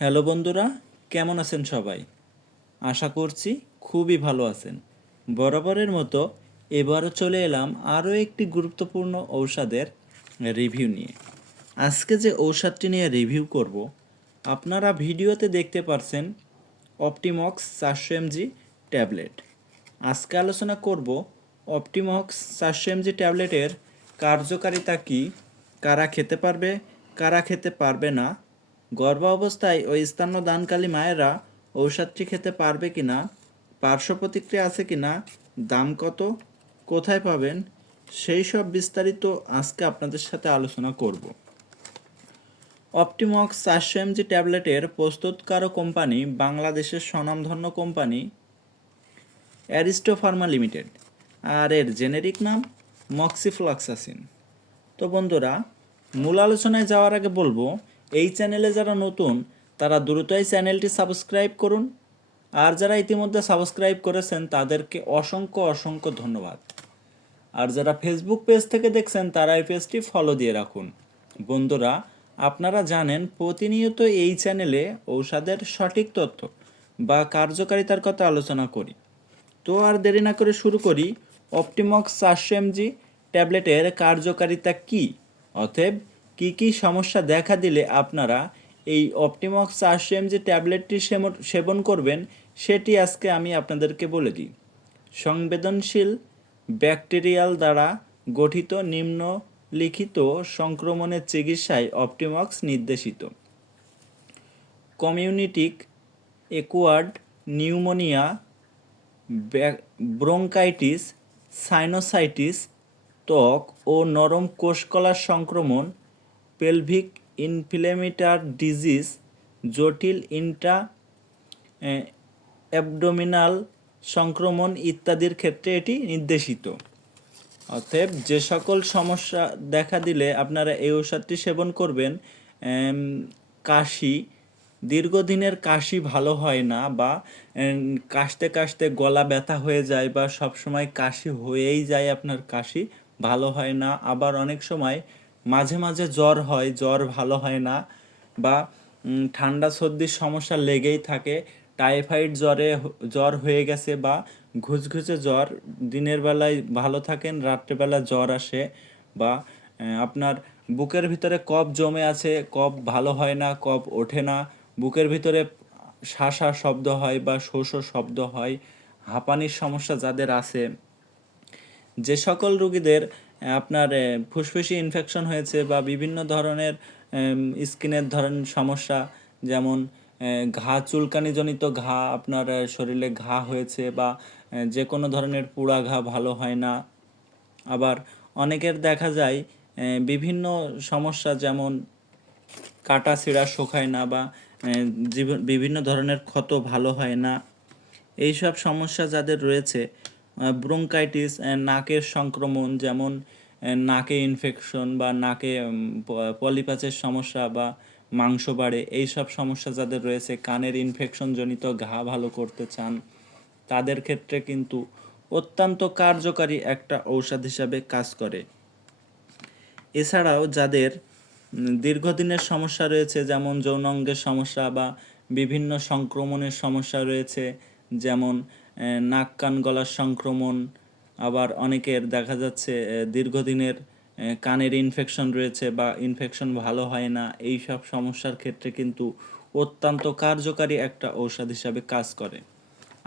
Hello বন্ধুরা, কেমন আছেন সবাই? আশা করছি খুবই ভালো আছেন। বরাবরের মতো এবারও চলে এলাম আরও একটি গুরুত্বপূর্ণ ঔষধের রিভিউ নিয়ে। আজকে যে ঔষধটি নিয়ে রিভিউ করব, আপনারা ভিডিওতে দেখতে পারছেন অপটিমক্স চারশো এমজি ট্যাবলেট। আজকে আলোচনা করব অপটিমক্স চারশো এমজি ট্যাবলেটের কার্যকারিতা কী, কারা খেতে পারবে, কারা খেতে পারবে না গর্ভ অবস্থায় ওই স্তন্যদানকালী মায়েরা ঔষধটি খেতে পারবে কি না পার্শ্ব প্রতিক্রিয়া আছে কি না দাম কত, কোথায় পাবেন, সেই সব বিস্তারিত আজকে আপনাদের সাথে আলোচনা করব। অপটিমক্স চারশো এমজি ট্যাবলেটের প্রস্তুতকারক কোম্পানি, বাংলাদেশের স্বনামধন্য কোম্পানি অ্যারিস্টো ফার্মা লিমিটেড, আর এর জেনেরিক নাম মক্সিফ্লক্সাসিন। তো বন্ধুরা, মূল আলোচনায় যাওয়ার আগে বলব এই চ্যানেলে যারা নতুন, তারা দ্রুতই চ্যানেলটি সাবস্ক্রাইব করুন। আর যারা ইতিমধ্যে সাবস্ক্রাইব করেছেন, তাদেরকে অসংখ্য অসংখ্য ধন্যবাদ। আর যারা ফেসবুক পেজ থেকে দেখছেন, তারা এই পেজটি ফলো দিয়ে রাখুন। বন্ধুরা, আপনারা জানেন, প্রতিনিয়ত এই চ্যানেলে ঔষধের সঠিক তথ্য বা কার্যকারিতার কথা আলোচনা করি। তো আর দেরি না করে শুরু করি অপটিমক্স চারশো এমজি ট্যাবলেটের কার্যকারিতা কী? অতএব কি কি সমস্যা দেখা দিলে আপনারা এই অপটিমক্স চারশো এমজি ট্যাবলেটটি সেবন করবেন, সেটি আজকে আমি আপনাদেরকে বলে দিই। সংবেদনশীল ব্যাকটেরিয়াল দ্বারা গঠিত নিম্নলিখিত সংক্রমণের চিকিৎসায় অপটিমক্স নির্দেশিত। কমিউনিটিক একুয়ার্ড নিউমোনিয়া ব্রোঙ্কাইটিস, সাইনোসাইটিস, ত্বক ও নরম কোষকলার সংক্রমণ পেলভিক ইনফ্লেমেটার ডিজিজ জটিল ইন্ট্রা অ্যাবডোমিনাল সংক্রমণ ইত্যাদির ক্ষেত্রে এটি নির্দেশিত। অতএব যে সকল সমস্যা দেখা দিলে আপনারা এই ঔষধটি সেবন করবেন কাশি, দীর্ঘদিনের কাশি ভালো হয় না বা কাশতে কাশতে গলা ব্যথা হয়ে যায় বা সব সময় কাশি হয়েই যায় আপনার কাশি, ভালো হয় না। আবার অনেক সময় মাঝে মাঝে জ্বর হয়, জ্বর ভালো হয় না বা ঠান্ডা সর্দির সমস্যা লেগেই থাকে। টাইফয়েড জ্বরে জ্বর হয়ে গেছে বা ঘুচঘুচে জ্বর, দিনের বেলায় ভালো থাকেন রাত্রেবেলা জ্বর আসে বা আপনার বুকের ভিতরে কফ জমে আছে, কফ ভালো হয় না, কফ ওঠে না, বুকের ভিতরে শাসা শব্দ হয় বা শো শো শব্দ হয়, হাঁপানির সমস্যা যাদের আছে। যে সকল রোগীদের আপনার ফুসফুসি ইনফেকশন হয়েছে বা বিভিন্ন ধরনের স্কিনের ধরন সমস্যা, যেমন ঘা, চুলকানিজনিত ঘা, আপনার শরীরে ঘা হয়েছে বা যে কোনো ধরনের পোড়া ঘা ভালো হয় না। আবার অনেকের দেখা যায় বিভিন্ন সমস্যা যেমন, কাটা ছিঁড়া শুকায় না বা বিভিন্ন ধরনের ক্ষত ভালো হয় না। এইসব সমস্যা যাদের রয়েছে ব্রোঙ্কাইটিস নাকের সংক্রমণ যেমন নাকে ইনফেকশন বা নাকে পলিপাচের সমস্যা বা মাংস বাড়ে, এইসব সমস্যা যাদের রয়েছে, কানের ইনফেকশন জনিত ঘা ভালো করতে চান, তাদের ক্ষেত্রে কিন্তু অত্যন্ত কার্যকারী একটা ঔষধ হিসাবে কাজ করে। এছাড়াও যাদের দীর্ঘদিনের সমস্যা রয়েছে, যেমন যৌনাঙ্গের সমস্যা বা বিভিন্ন সংক্রমণের সমস্যা রয়েছে, যেমন নাক কান গলার সংক্রমণ, আবার অনেকের দেখা যাচ্ছে দীর্ঘদিনের কানের ইনফেকশন রয়েছে বা ইনফেকশন ভালো হয় না। এই সব সমস্যার ক্ষেত্রে কিন্তু অত্যন্ত কার্যকারী একটা ঔষধ হিসাবে কাজ করে।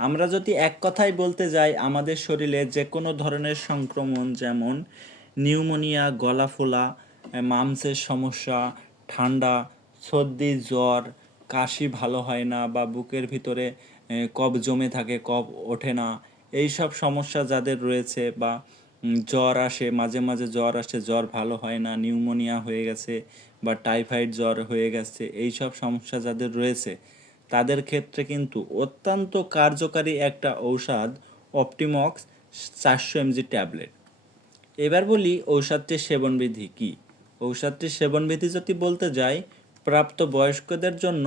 আমরা যদি এক কথায় বলতে যাই, আমাদের শরীরে যে কোনো ধরনের সংক্রমণ যেমন নিউমোনিয়া গলা ফোলা মামসের সমস্যা, ঠান্ডা, সর্দি, জ্বর কাশি ভালো হয় না বা বুকের ভিতরে কফ জমে থাকে, কফ ওঠে না এই সব সমস্যা যাদের রয়েছে বা জ্বর আসে, মাঝে মাঝে জ্বর আসে, জ্বর ভালো হয় না, নিউমোনিয়া হয়ে গেছে বা টাইফয়েড জ্বর হয়ে গেছে এই সব সমস্যা যাদের রয়েছে, তাদের ক্ষেত্রে কিন্তু অত্যন্ত কার্যকারী একটা ঔষধ অপটিমক্স চারশো এমজি ট্যাবলেট। এবার বলি ঔষধটির সেবনবিধি কি? ঔষধটির সেবনবিধি যদি বলতে যাই প্রাপ্ত বয়স্কদের জন্য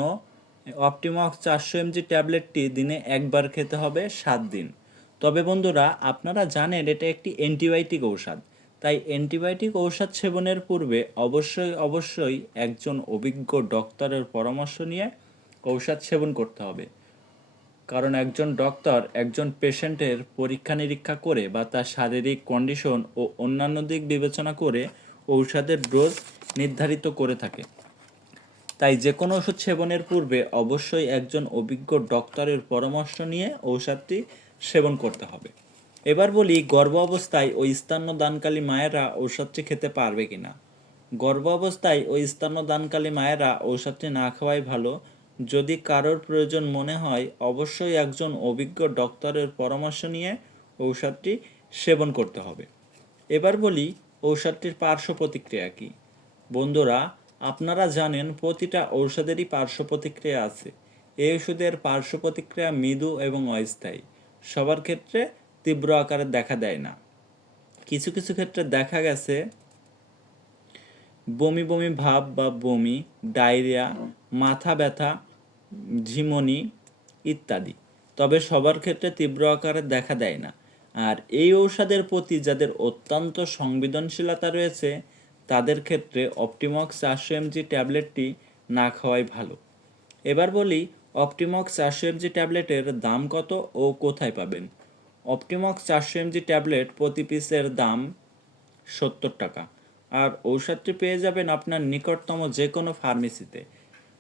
অপটিমক্স চারশো এমজি ট্যাবলেটটি দিনে একবার খেতে হবে সাত দিন। তবে বন্ধুরা, আপনারা জানেন এটা একটি অ্যান্টিবায়োটিক ঔষধ। তাই অ্যান্টিবায়োটিক ঔষধ সেবনের পূর্বে অবশ্যই অবশ্যই একজন অভিজ্ঞ ডক্টরের পরামর্শ নিয়ে ঔষধ সেবন করতে হবে। কারণ একজন ডক্টর একজন পেশেন্টের পরীক্ষা নিরীক্ষা করে বা তার শারীরিক কন্ডিশন ও অন্যান্য দিক বিবেচনা করে ঔষধের ডোজ নির্ধারিত করে থাকে। তাই যে কোনো ওষুধ সেবনের পূর্বে অবশ্যই একজন অভিজ্ঞ ডক্টরের পরামর্শ নিয়ে ঔষধটি সেবন করতে হবে। এবার বলি, গর্ভ অবস্থায় ওই দানকালী মায়েরা ঔষধটি খেতে পারবে কিনা? গর্ভ অবস্থায় ওই দানকালী মায়েরা ঔষধটি না খাওয়াই ভালো। যদি কারোর প্রয়োজন মনে হয়, অবশ্যই একজন অভিজ্ঞ ডক্টরের পরামর্শ নিয়ে ঔষধটি সেবন করতে হবে। এবার বলি, ঔষধটির পার্শ্ব প্রতিক্রিয়া কী? বন্ধুরা আপনারা জানেন প্রতিটা ঔষধেরই পার্শ্ব প্রতিক্রিয়া আছে। এই ওষুধের পার্শ্ব প্রতিক্রিয়া মৃদু এবং অস্থায়ী। সবার ক্ষেত্রে তীব্র আকারে দেখা দেয় না। কিছু কিছু ক্ষেত্রে দেখা গেছে বমি বমি ভাব বা বমি, ডায়রিয়া, মাথা ব্যথা, ঝিমনি ইত্যাদি। তবে সবার ক্ষেত্রে তীব্র আকারে দেখা দেয় না। আর এই ঔষধের প্রতি যাদের অত্যন্ত সংবেদনশীলতা রয়েছে তাদের ক্ষেত্রে অপটিমক্স চারশো এমজি ট্যাবলেটটি না খাওয়াই ভালো। এবার বলি অপটিমক্স চারশো এমজি ট্যাবলেটের দাম কত ও কোথায় পাবেন? অপটিমক্স চারশো এমজি ট্যাবলেট প্রতি পিসের দাম সত্তর টাকা। আর ঔষধটি পেয়ে যাবেন আপনার নিকটতম যে কোনো ফার্মেসিতে।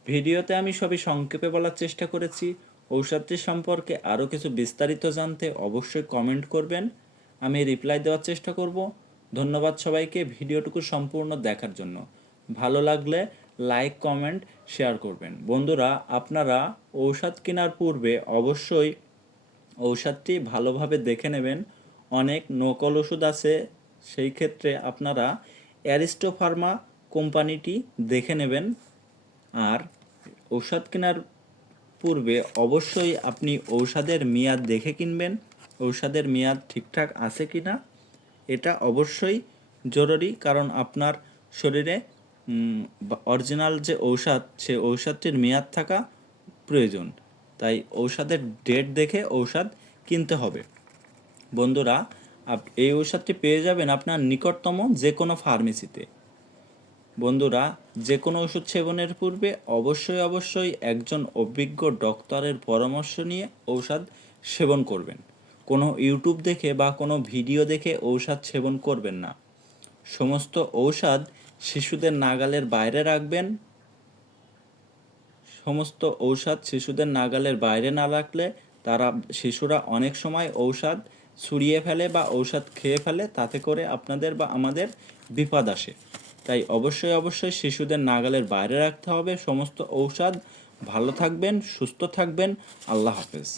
ভিডিওতে আমি সবই সংক্ষেপে বলার চেষ্টা করেছি। ঔষধটি সম্পর্কে আরও কিছু বিস্তারিত জানতে অবশ্যই কমেন্ট করবেন। আমি রিপ্লাই দেওয়ার চেষ্টা করব। ধন্যবাদ সবাইকে ভিডিওটুকু সম্পূর্ণ দেখার জন্য। ভালো লাগলে লাইক, কমেন্ট, শেয়ার করবেন। বন্ধুরা, আপনারা ঔষধ কেনার পূর্বে অবশ্যই ঔষধটি ভালোভাবে দেখে নেবেন। অনেক নকল ওষুধ আছে, সেই ক্ষেত্রে আপনারা অ্যারিস্টো ফার্মা কোম্পানিটি দেখে নেবেন। আর ঔষধ কেনার পূর্বে অবশ্যই আপনি ঔষধের মেয়াদ দেখে কিনবেন। ঔষধের মেয়াদ ঠিকঠাক আছে কি না এটা অবশ্যই জরুরি, কারণ আপনার শরীরে অরিজিনাল যে ঔষধ, সে ঔষধটির মেয়াদ থাকা প্রয়োজন। তাই ঔষধের ডেট দেখে ঔষধ কিনতে হবে। বন্ধুরা এই ঔষধটি পেয়ে যাবেন আপনার নিকটতম যে কোনো ফার্মেসিতে বন্ধুরা যে কোনো ওষুধ সেবনের পূর্বে অবশ্যই অবশ্যই একজন অভিজ্ঞ ডক্টরের পরামর্শ নিয়ে ঔষধ সেবন করবেন। কোনো ইউটিউব দেখে বা কোনো ভিডিও দেখে ঔষধ সেবন করবেন না। সমস্ত ঔষধ শিশুদের নাগালের বাইরে রাখবেন। সমস্ত ঔষধ শিশুদের নাগালের বাইরে না রাখলে তারা, শিশুরা অনেক সময় ঔষধ ছড়িয়ে ফেলে বা ঔষধ খেয়ে ফেলে, তাতে করে আপনাদের বা আমাদের বিপদ আসে। তাই অবশ্যই অবশ্যই শিশুদের নাগালের বাইরে রাখতে হবে। সমস্ত ঔষধ ভালো থাকবেন, সুস্থ থাকবেন। আল্লাহ হাফেজ।